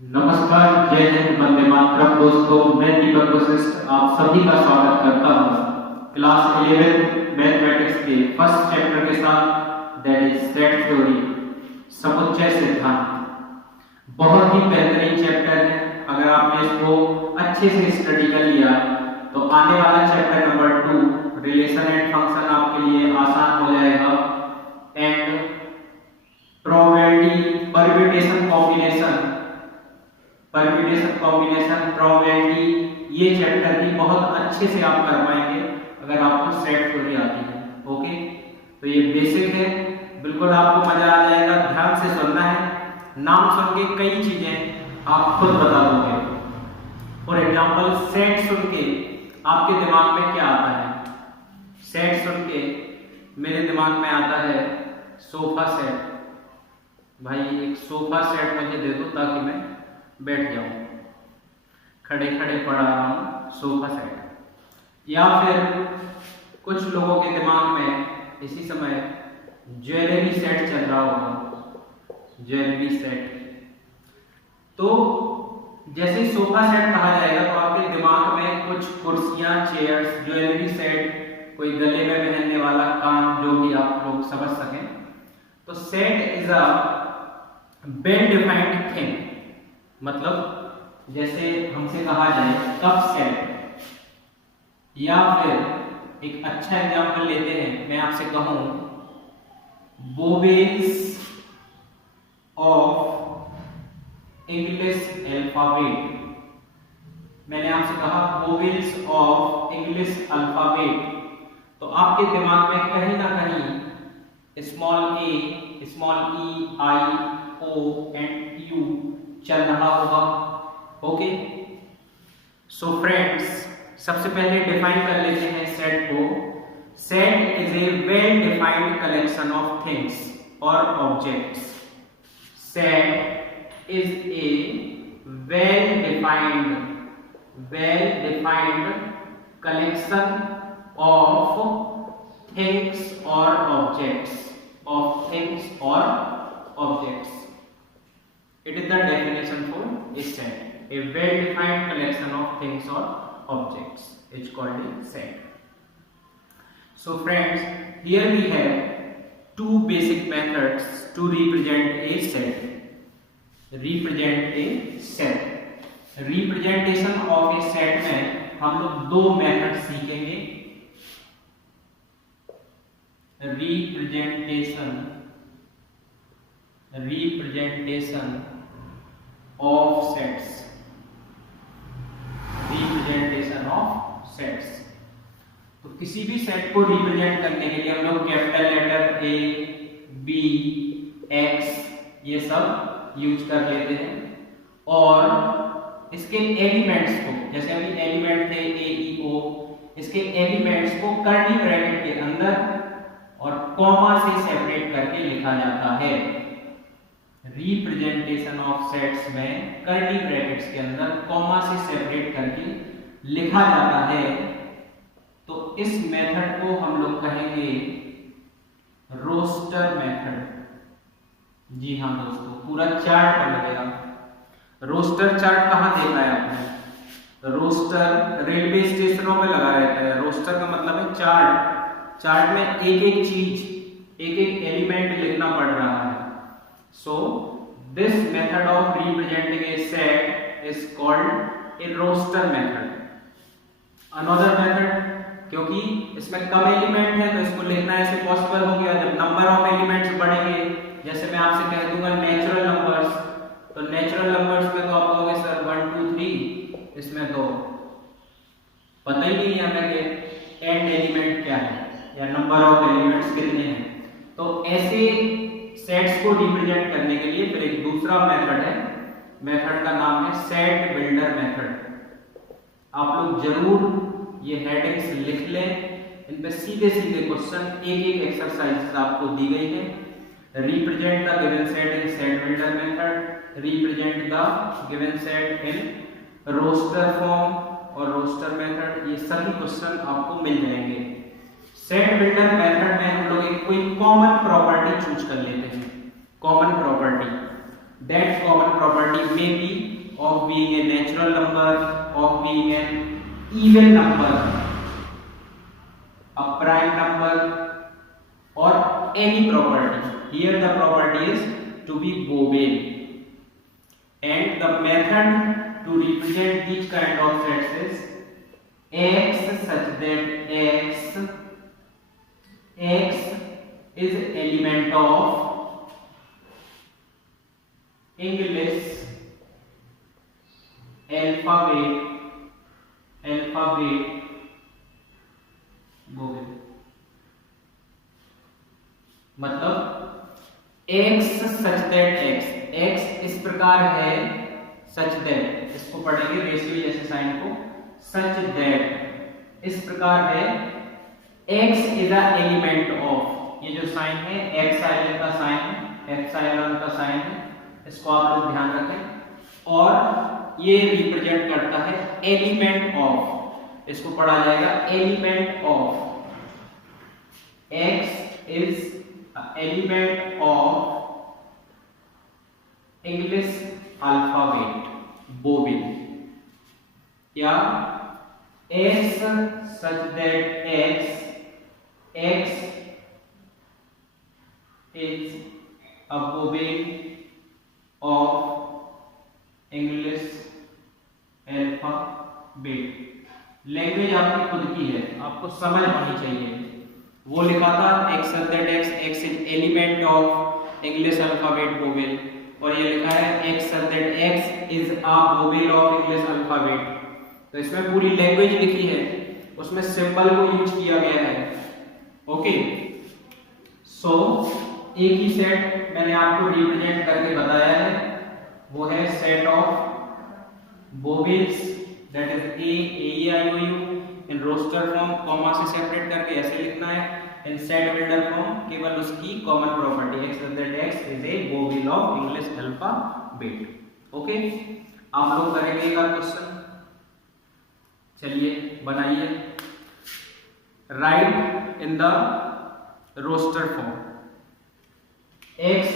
नमस्कार, जय हिंद, वंदे मातरम। दोस्तों, मैं दीपक वशिष्ठ आप सभी का स्वागत करता हूँ क्लास 11 मैथमेटिक्स के फर्स्ट चैप्टर के साथ, दैट इज सेट थ्योरी, समुच्चय सिद्धांत। बहुत ही बेहतरीन चैप्टर है। अगर आपने इसको अच्छे से स्टडी कर लिया तो आने वाला chapter number 2 relation and function आपके लिए आसान हो जाएगा। And probability, permutation combination, probability, ये चैप्टर भी बहुत अच्छे से आप कर पाएंगे अगर आपको सेट थ्योरी आती है। ओके, तो ये बेसिक है, बिल्कुल आपको मजा आ जाएगा। ध्यान से सुनना है, नाम सुन के कई चीजें आप खुद बता दोगे। फॉर एग्जाम्पल, सेट सुन के आपके दिमाग में क्या आता है? सेट सुन के मेरे दिमाग में आता है सोफा सेट। भाई एक सोफा सेट मुझे दे दो ताकि मैं बैठ जाऊं, खड़े खड़े पड़ा रहा हूं, सोफा सेट। या फिर कुछ लोगों के दिमाग में इसी समय ज्वेलरी सेट चल रहा होगा, ज्वेलरी सेट। तो जैसे सोफा सेट कहा जाएगा तो आपके दिमाग में कुछ कुर्सियां, चेयर्स, ज्वेलरी सेट, कोई गले में पहनने वाला कान, जो भी आप लोग समझ सकें। तो set is a well defined thing. मतलब जैसे हमसे कहा जाए कप सेट, या फिर एक अच्छा एग्जांपल लेते हैं, मैं आपसे कहूं वोवेल्स ऑफ इंग्लिश अल्फाबेट। मैंने आपसे कहा वोवेल्स ऑफ इंग्लिश अल्फाबेट, तो आपके दिमाग में कहीं ना कहीं small A, small E, I, O and U चल रहा होगा। ओके, सो फ्रेंड्स, सबसे पहले डिफाइन कर लेते हैं सेट को। Set is a well defined collection of things और objects. Set is a well defined collection of things और objects, It is the definition for a set. A well-defined collection of things or objects is called a set. So friends, here we have two basic methods to represent a set. Representation of a set में हम लोग दो method सीखेंगे। Representation of sets। तो किसी भी set को represent करने के लिए हम लोग capital letter A, B, X ये सब यूज कर लेते हैं। और इसके एलिमेंट्स को, जैसे अभी एलिमेंट थे ए, ई, ओ, इसके एलिमेंट्स को कर्ली ब्रैकेट के अंदर और कॉमा से सेपरेट करके लिखा जाता है। रिप्रेजेंटेशन ऑफ सेट्स में कर्ली ब्रैकेट्स के अंदर कॉमा से सेपरेट करके लिखा जाता है। तो इस मेथड को हम लोग कहेंगे रोस्टर मेथड। जी हाँ दोस्तों, पूरा चार्ट बन गया। रोस्टर चार्ट कहाँ देखा है आपने? रोस्टर रेलवे स्टेशनों में लगा रहता है। रोस्टर का मतलब है चार्ट। चार्ट में एक एक चीज, एक एक एलिमेंट लिखना पड़ रहा है। So this method of representing a set is called a roster method. Another method, क्योंकि इसमें कम एलिमेंट है तो इसको लिखना ऐसे पॉसिबल हो गया। जब नंबर ऑफ एलिमेंट्स बढ़ेंगे, जैसे मैं आपसे कह दूंगा नेचुरल नंबर्स, तो नेचुरल नंबर्स में तो आप कहोगे सर 1 2 3, इसमें तो पता ही नहीं हमें कि एंड एलिमेंट क्या है या नंबर ऑफ एलिमेंट्स कितने हैं। तो ऐसे सेट्स को रिप्रेजेंट करने के लिए फिर एक दूसरा मेथड है। मेथड का नाम है सेट बिल्डर मेथड। आप लोग जरूर ये हेडिंग्स लिख लें, इन पे सीधे सीधे क्वेश्चन, एक एक एक्सरसाइज आपको दी गई है। Represent the given set in set builder method, represent the given set in roster form और रोस्टर मेथड, ये सभी क्वेश्चन आपको मिल जाएंगे। सेट बिल्डर मेथड में हम लोग एक कोई कॉमन प्रॉपर्टी चूज कर लेते हैं। Common property that common property may be of being a natural number, of being an even number, a prime number, or any property. Here the property is to be Bobel, and the method to represent each kind of sets is x such that x is element of English alphabet Bobel। मतलब x such that x इस प्रकार है, such that इसको पढ़ेंगे ratio जैसे sign को, such that इस प्रकार है, x is a element of, ये जो साइन है एप्सिलॉन का साइन है, एप्सिलॉन का साइन है, इसको आप लोग ध्यान रखें, और ये रिप्रेजेंट करता है एलिमेंट ऑफ, इसको पढ़ा जाएगा element of, x is element of English alphabet Bobel, या s such that x is a Bobel of English alphabet। Language आपकी खुद की है, आपको समझ आनी चाहिए। वो लिखा था x such that x is element of English alphabet Bobel, और ये लिखा है x such that x is a Bobel of English alphabet। तो इसमें पूरी लैंग्वेज लिखी है, उसमें सिंबल को यूज किया गया है। ओके, सो एक ही सेट मैंने आपको रिप्रेजेंट करके बताया है, वो है set of Bobels, that is A-E-I-O-U in roster form, comma से सेपरेट करके ऐसे लिखना है, इन सेट बिल्डर फॉर्म केवल उसकी common property x such that x is a Bobel of English alphabet। Okay, आप लोग करेंगे एक क्वेश्चन, चलिए बनाइए। Write in the roster form x,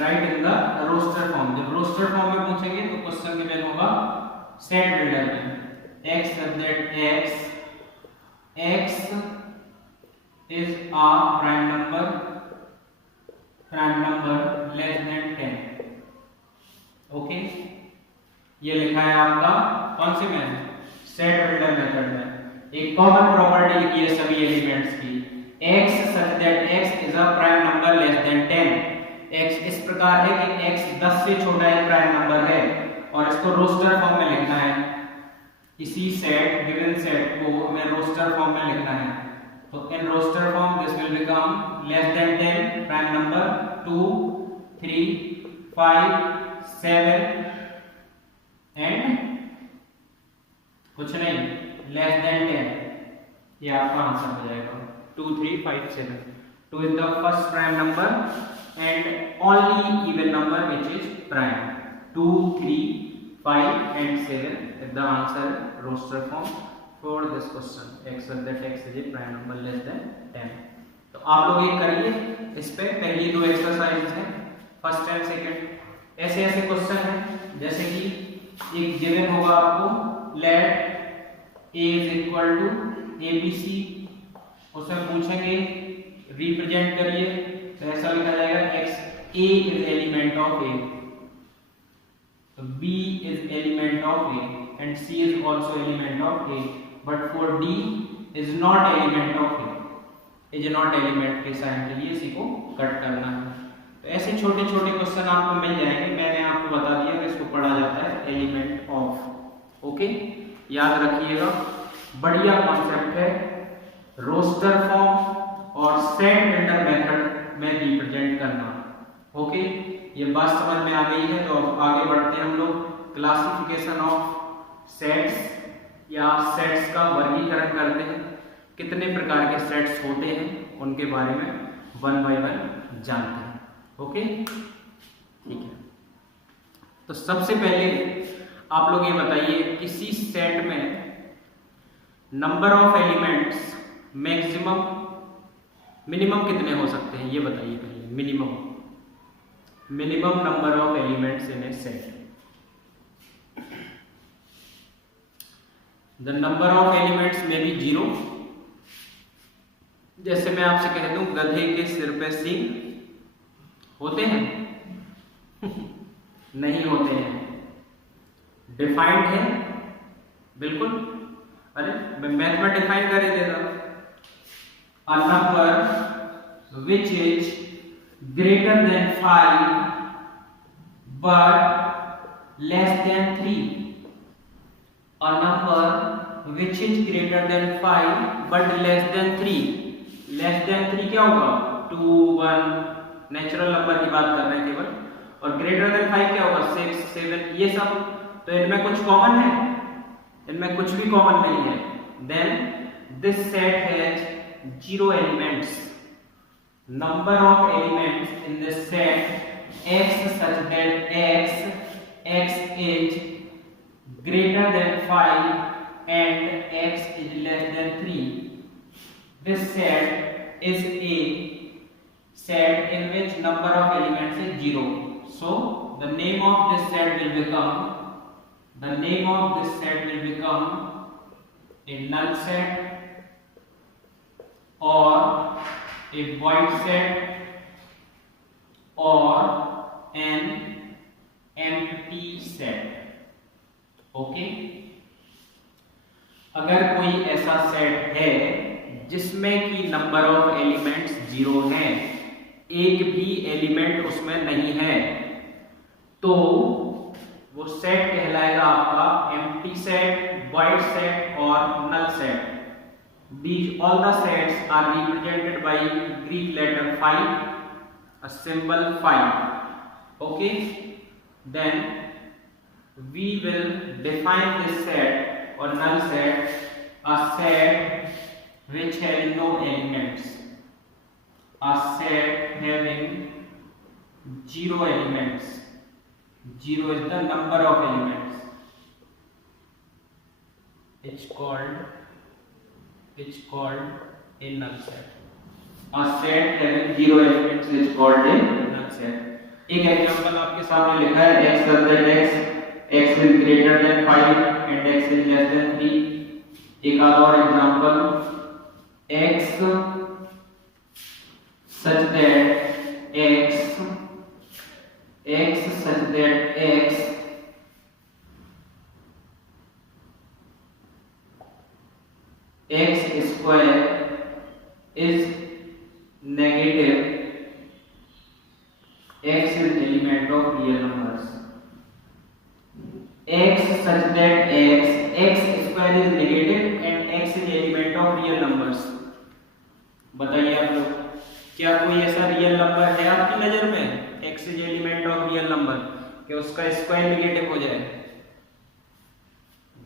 write in the roster form. जब रोस्टर फॉर्म में पूछेंगे तो क्वेश्चन गिवन होगा सेट बिल्डर में, x such that x is a prime number less than 10। Okay, ये लिखा है आपका कौन से में, सेट बिल्डर मेथड में। एक कॉमन प्रॉपर्टी लिखी है सभी एलिमेंट्स की, x such that x is a prime number less than 10। x इस प्रकार है कि x 10 से छोटा एक प्राइम नंबर है, और इसको रोस्टर फॉर्म में लिखना है। इसी सेट गिवन सेट को हमें रोस्टर फॉर्म में लिखना है, तो in roster form this will become less than 10 prime number 2 3 5 7 and कुछ नहीं, लेस देन 10, ये आपका आंसर हो जाएगा 2 3 5 7। 2 is the first prime number and only even number which is prime। 2 3 5 and 7 is the answer roster form for this question, x such that x is a prime number less than 10। तो आप लोग ये करिए, इस पे पहली दो exercise हैं, फर्स्ट एंड सेकंड। ऐसे ऐसे क्वेश्चन हैं, जैसे कि एक गिवन होगा आपको, late a is equal to abc, उसमें पूछेंगे रिप्रेजेंट करिए, तो ऐसा लिखा जाएगा x, a is element of a, so b is element of a and c is also element of a, but for d is not element of a, is not element के sign के लिए इसी को cut करना है। तो ऐसे छोटे छोटे क्वेश्चन आपको मिल जाएंगे, मैंने आपको बता दिया कि इसको पढ़ा जाता है एलिमेंट ऑफ। ओके, याद रखिएगा, बढ़िया कॉन्सेप्ट है, रोस्टर फॉर्म और सेट बिल्डर मेथड में रिप्रेजेंट करना। ओके, ये बात समझ में आ गई है, तो अब आगे बढ़ते हैं हम लोग क्लासिफिकेशन ऑफ सेट्स, या सेट्स का वर्गीकरण करते हैं, कितने प्रकार के सेट्स होते हैं उनके बारे में वन बाय वन जानते हैं। ओके, ठीक है, तो सबसे पहले आप लोग ये बताइए, किसी सेट में number of elements maximum minimum कितने हो सकते हैं, ये बताइए पहले। Minimum minimum number of elements in a set. The number of elements may be 0. जैसे मैं आपसे कह दूं गधे के सिर पे सींग होते हैं नहीं होते हैं। डिफाइंड है बिल्कुल। अरे मैथ में डिफाइन कर ही दे रहा। A number which is greater than 5 but less than 3. A number which is greater than 5 but less than 3. Less than 3 क्या होगा? 2, 1 नेचुरल नंबर की बात कर रहे हैं केवल। और greater than 5 क्या होगा? 6, 7 ये सब। तो इनमें कुछ कॉमन है? इनमें कुछ भी कॉमन नहीं है। Then this set has 0 elements. Number of elements in the set x such that x is greater than 5 and x is less than 3. This set is a set in which number of elements is 0. So the name of this set will become a null set or a void set or an empty set. Okay अगर कोई ऐसा set है जिसमें कि number of elements 0 हैं, एक भी element उसमें नहीं है, तो वो सेट कहलाएगा आपका एम्प्टी सेट, वॉइड सेट और null set. These all the sets are represented by Greek letter phi, a symbol phi. Okay, then we will define this set or null set, a set which has no elements, a set having 0 elements. 0 is the number of elements. It's called a null set. A set having 0 elements is called a null set. एक example आपके सामने लिखा है x such that x is greater than 5 and x is less than 3. एक और example x such that x square is negative. X is element of real numbers. X such that x square is negative and x is element of real numbers. बताइए आप लोग, क्या कोई ऐसा real number है आपकी नजर में x is element of real number कि उसका स्क्वायर नेगेटिव हो जाए?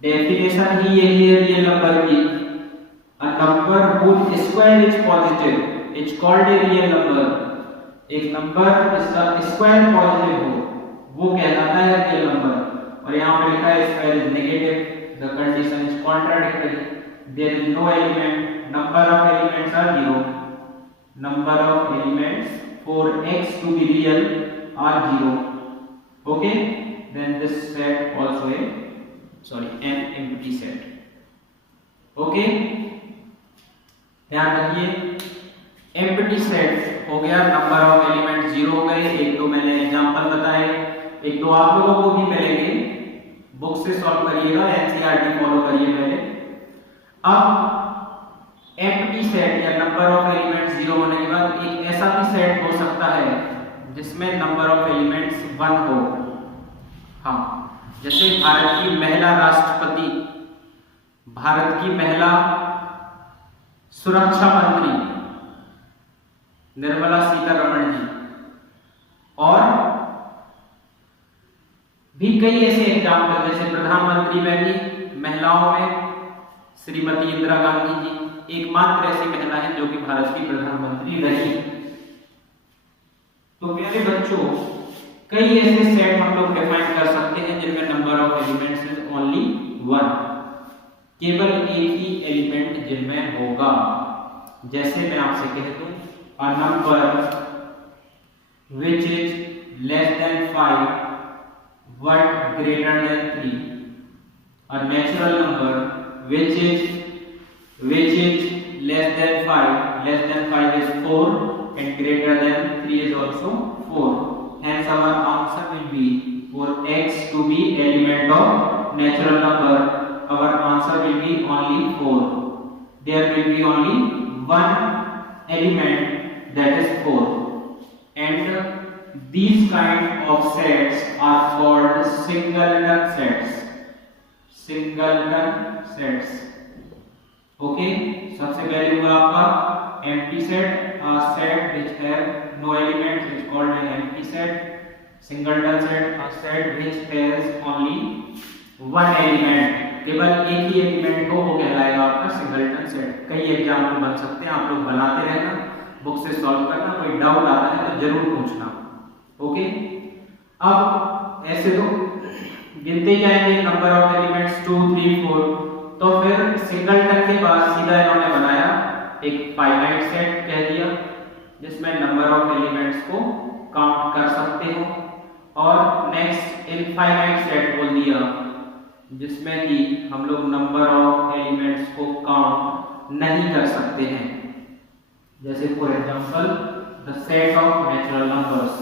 डेफिनेशन ही यही है रियल नंबर की। A number whose square is positive is called a real number. एक नंबर जिसका स्क्वायर पॉजिटिव हो वो कहलाता है रियल नंबर। और यहाँ पे लिखा है square is negative, the condition is contradictory, there is no element, number of elements are 0, number of elements for x to be real are 0. Okay, then this set also an empty set. Okay, ध्यान रखिए empty set हो गया, number of element 0 हो गए। एक दो मैंने example बताए, एक दो आप लोगों को भी मिलेंगे, बुक से सॉल्व करिएगा, एनसीईआरटी फॉलो करिए पहले। अब एम्प्टी सेट या नंबर ऑफ एलिमेंट 0 होने के बाद एक ऐसा भी सेट हो सकता है जिसमें नंबर ऑफ एलिमेंट्स 1 हो। हाँ, जैसे भारत की महिला राष्ट्रपति, भारत की महिला सुरक्षा मंत्री निर्मला सीतारमण जी, और भी कई ऐसे एग्जाम्पल, जैसे प्रधानमंत्री में भी महिलाओं में श्रीमती इंदिरा गांधी जी एकमात्र ऐसी महिला है जो कि भारत की प्रधानमंत्री रही। तो प्यारे बच्चों, कई ऐसे सेट हम लोग डिफाइन कर सकते हैं जिनमें number of elements is only 1, केवल एक ही एलिमेंट जिनमें होगा। जैसे मैं आपसे कह दूं, a number which is less than 5 but greater than 3. A natural number which is less than 5 is 4 and greater than 3 is also 4. Hence our answer will be, for x to be element of natural number, our answer will be only 4. There will be only one element, that is 4. And these kind of sets are called singleton sets. Okay, सबसे पहले हुआ आपका empty set. A set which have no elements is called an empty set. Singleton set, a set which has only one element, केवल एक ही element हो, वो कहलाएगा आपका सिंगलटन सेट. कई एग्जाम्पल बन सकते हैं, आप लोग बनाते रहना, बुक से सॉल्व करना. कोई डाउट आता है तो जरूर पूछना. ओके, अब ऐसे तो गिनते जाएंगे नंबर ऑफ एलिमेंट्स 2 3 4. तो फिर सिंगलटन के बाद सीधा इन्होंने बनाया एक फाइनाइट सेट कह दिया, जिसमें नंबर ऑफ एलिमेंट्स को काउंट कर सकते हो. और नेक्स्ट इनफाइनाइट सेट बोल दिया, जिसमें कि हम लोग नंबर ऑफ एलिमेंट्स को काउंट नहीं कर सकते हैं. जैसे for example the set of natural numbers.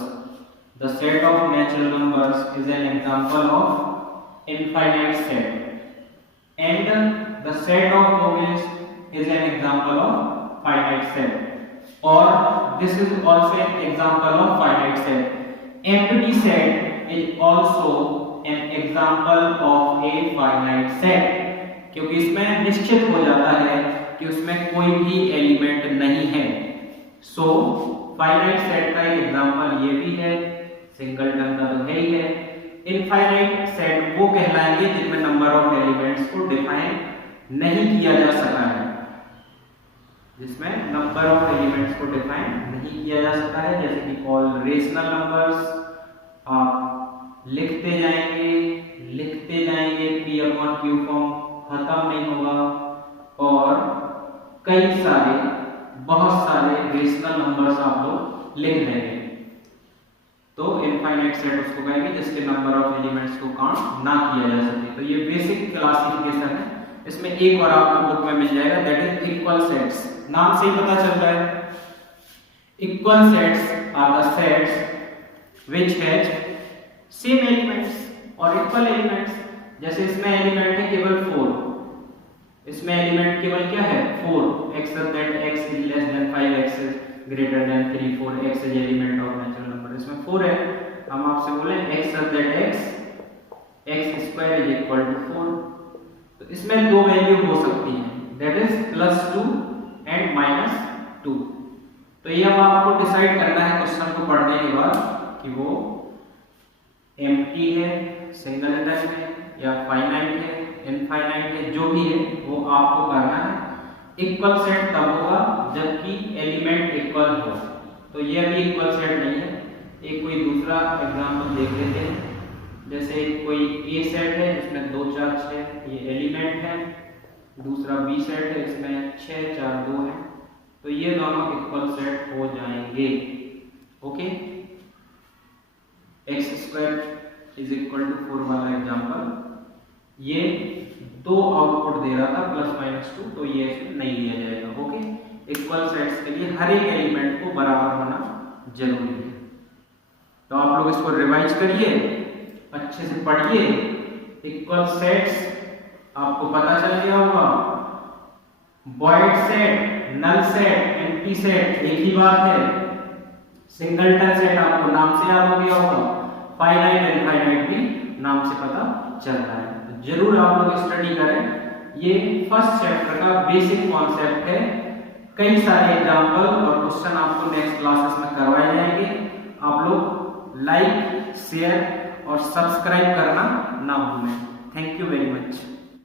The set of natural numbers is an example of infinite set, and the set of values is an example of finite set, or this is also an example of finite set. Empty set is also an example of a finite set, क्योंकि इसमें निश्चित हो जाता है कि उसमें कोई भी एलिमेंट नहीं है. सो फाइनाइट सेट का एक एग्जांपल ये भी है, सिंगलटन का तो है ही है. इनफाइनाइट सेट वो कहलाएंगे जिनमें नंबर ऑफ एलिमेंट्स को डिफाइन नहीं किया जा सका है, जिसमें नंबर ऑफ एलिमेंट्स को डिफाइन नहीं किया जा सकता है. जैसे कि ऑल रेशनल नंबर्स, आप लिखते जाएंगे p/q फॉर्म खत्म नहीं होगा. और कई सारे बहुत सारे रेशनल नंबर्स आप लोग लिख देंगे. तो इनफाइनाइट सेट उसको कहेंगे जिसके नंबर ऑफ एलिमेंट्स को काउंट ना किया जा सके. तो ये बेसिक क्लासिफिकेशन है. इसमें एक और आपको बुक में मिल जाएगा, दैट इज इक्वल सेट्स. नाम से ही पता चल रहा है, equal sets are the sets which has same elements और इक्वल एलिमेंट्स. जैसे इसमें एलिमेंट है केवल 4, इसमें एलिमेंट केवल क्या है 4, except that x is less than 5, x is greater than 3, 4, x is element of natural number. इसमें 4 है, हम आपसे बोले except that x square is equal to 4. तो इसमें दो वैल्यू हो सकती हैं, दैट इज +2 एंड -2. तो ये अब आपको डिसाइड करना है क्वेश्चन को पढ़ने के बाद कि वो एम्प्टी है, सिंगलटन है, या फाइनाइट है, इनफाइनाइट है. जो भी है वो आपको करना है. इक्वल सेट तब होगा जबकि एलिमेंट इक्वल हो. तो ये भी इक्वल सेट नहीं है. एक कोई दूसरा एग्जांपल देख लेते हैं. जैसे कोई ए सेट है जिसमें 2 4 6 ये एलिमेंट है, दूसरा बी सेट है इसमें 6 4 2 है. तो ये दोनों इक्वल सेट हो जाएंगे. Okay, x² is equal to 4 वाला एग्जांपल, ये 2 आउटपुट दे रहा था +-2, तो ये नहीं लिया जाएगा. ओके, इक्वल सेट्स के लिए हर एक एलिमेंट को बराबर होना जरूरी है. तो आप लोग इसको रिवाइज करिए, अच्छे से पढ़िए. इक्वल सेट्स आपको पता चल गया होगा. Void set, null set, empty set एक ही बात है. सिंगलटन सेट आपको नाम से याद हो गया होगा. फाइनाइट इनफाइनाइट भी नाम से पता चल रहा है. तो जरूर आप लोग स्टडी करें. ये फर्स्ट चैप्टर का बेसिक कॉन्सेप्ट है. कई सारे एग्जांपल और क्वेश्चन आपको नेक्स्ट क्लासेस में करवाए जाएंगे. आप लोग लाइक, शेयर और सब्सक्राइब करना ना भूलें. Thank you very much.